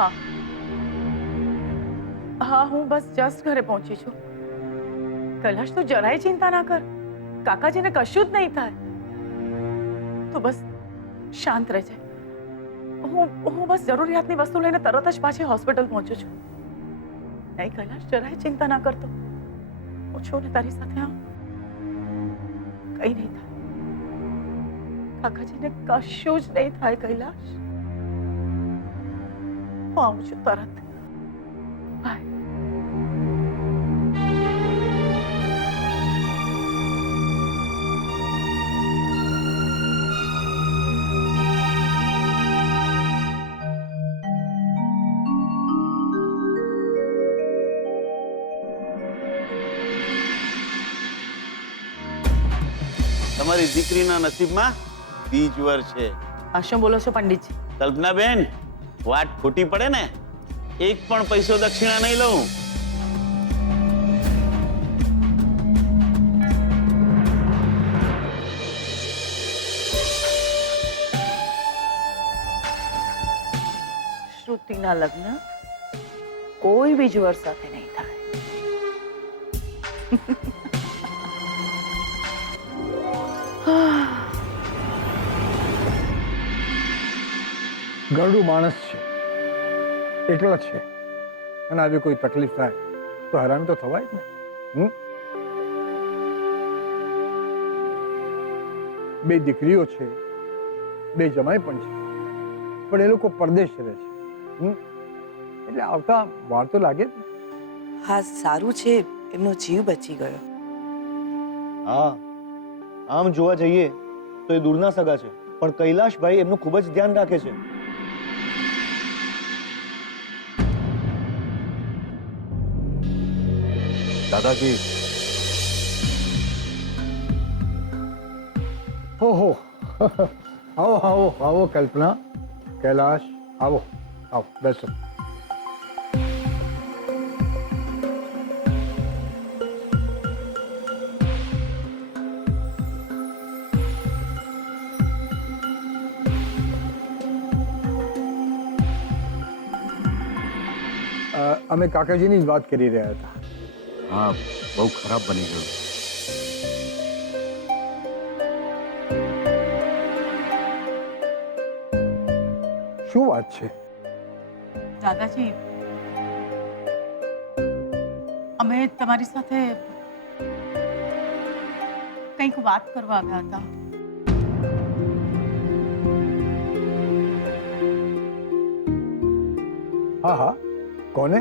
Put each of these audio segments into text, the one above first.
હા હા, હું બસ જસ્ટ ઘરે પહોંચી છું. કૈલાશ, તું જરાય ચિંતા ના કર. કાકાજીને કશું જ નહીં થાય. તું બસ શાંત રહેજે. હું બસ જરૂરિયાતની વસ્તુ લઈને તરત જ પાછી હોસ્પિટલ પહોંચું છું. નહીં કૈલાશ, જરાય ચિંતા ના કરતો. હું છું ને તારી સાથે. કઈ નહીં થાય. કાકાજીને કશું જ નહીં થાય કૈલાશ. હું આવું છું તરત. બાય. તમારી દીકરીના નસીબમાં બીજ વર છે. આ શું બોલો છો પંડિતજી? કલ્પનાબેન, વાત ખોટી પડે ને એક પણ પૈસો દક્ષિણા નહીં લઉં. શ્રુતિના લગ્ન કોઈ બીજું વર સાથે નહીં થાય. ગરડું માણસ છે, એટલા જ છે. અને આવી કોઈ તકલીફ થાય તો હેરાન તો થવાય જ ને. બે દીકરીઓ છે, બે જમાઈ પણ છે, પણ એ લોકો પરદેશ રહે છે. એટલે આવતા વાર તો લાગે જ ને. હા, સારું છે એમનો જીવ બચી ગયો. હા, આમ જોવા જઈએ તો એ દૂરના સગા છે, પણ કૈલાશભાઈ એમનું ખૂબ જ ધ્યાન રાખે છે. દાદાજી, ઓહો, આવો આવો આવો કલ્પના, કૈલાશ, આવો આવો, બેસો. અમે કાકાજીની જ વાત કરી રહ્યા હતા. હા, બહુ ખરાબ બની ગયું. શું વાત છે? દાદાજી, અમે તમારી સાથે કંઈક વાત કરવા આવ્યા હતા. હા હા, કોને?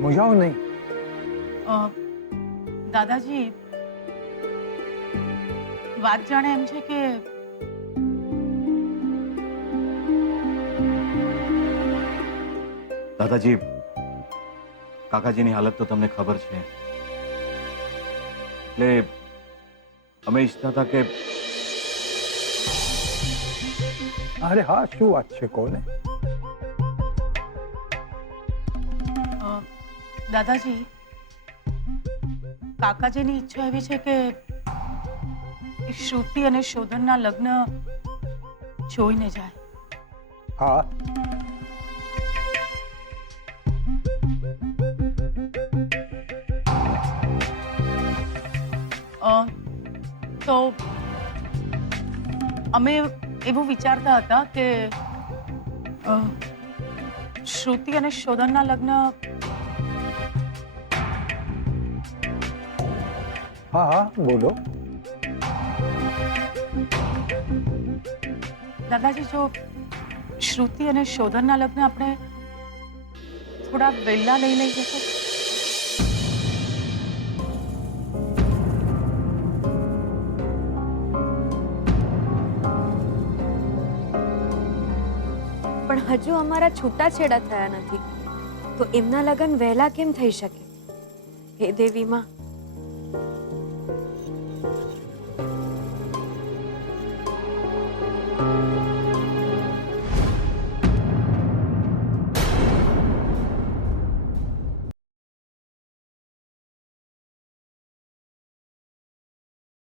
મૂંઝાઓ નહીં. દાદાજી, વાત જાણે એમ છે કે દાદાજી, કાકાજીની હાલત તો તમને ખબર છે. એટલે અમે ઈચ્છતા હતા કે... અરે હા, શું વાત છે, કોને? દાદાજી, કાકાજીની ઈચ્છા એવી છે કે શ્રુતિ અને શોધનના લગ્ન જોઈને જાય. હા, તો અમે એવું વિચારતા હતા કે શ્રુતિ અને શોધનના લગ્ન... હા હા, બોલો. દાદાજી, જો શ્રુતિ અને શોધનના લગ્ન આપણે થોડા વહેલા લઈ લઈએ તો... પણ હજુ અમારા છૂટાછેડા થયા નથી, તો એમના લગ્ન વહેલા કેમ થઈ શકે? હે દેવી માં,